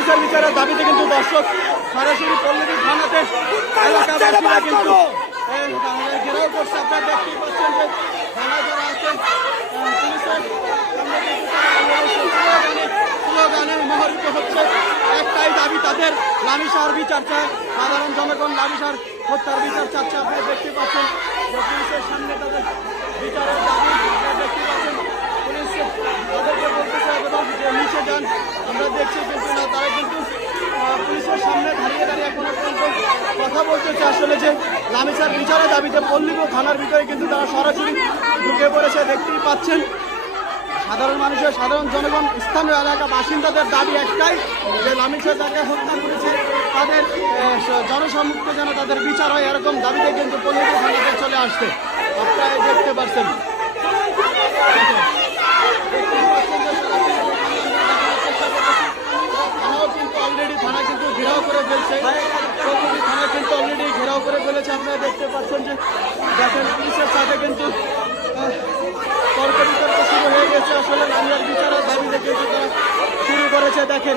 পুলিশের বিচারের দাবিতে কিন্তু দর্শক সরাসরি পল্লবী থানাতে এলাকাবাসীরা কিন্তু ঘেরাও করছে। আপনারা দেখতেই পাচ্ছেন যে থানা যারা আছেন পুলিশের স্লোগানে মুখরিত হচ্ছে। একটাই দাবি তাদের, লামিসার বিচার চায়। সাধারণ জনগণ লামিসার হত্যার বিচার চাচ্ছে। আপনারা দেখতে পাচ্ছেন যে পুলিশের সামনে তাদের বিচারের দাবি। আপনারা দেখতে পাচ্ছেন পুলিশ তাদেরকে বলতেছে এবং যে নিচে যান। আমরা দেখছি কিন্তু না, তারা কিন্তু পুলিশের সামনে দাঁড়িয়ে দাঁড়িয়ে এখনো পর্যন্ত কথা বলতেছে আসলে যে লামিসার বিচারের দাবিতে পল্লী থানার ভিতরে কিন্তু তারা সরাসরি ঢুকে পড়েছে। দেখতেই পাচ্ছেন সাধারণ জনগণ স্থানীয় এলাকা বাসিন্দাদের দাবি একটাই যে লামিসা যাকে হত্যা করেছে তাদের জনসম্মুখে যেন তাদের বিচার হয়, এরকম দাবিতে কিন্তু পল্লী থানাতে চলে আসছে। আপনারা দেখতে পাচ্ছেন থানাও কিন্তু অলরেডি থানা কিন্তু ঘেরাও করে ফেলছে। থানা কিন্তু অলরেডি ঘেরাও করে ফেলেছে। আপনারা দেখতে পাচ্ছেন যে দেখেন পুলিশের সাথে কিন্তু তর্ক বিতর্ক শুরু হয়ে গেছে। আসলে লামিয়ার বিচারের দাবিতে কিন্তু তারা শুরু করেছে। দেখেন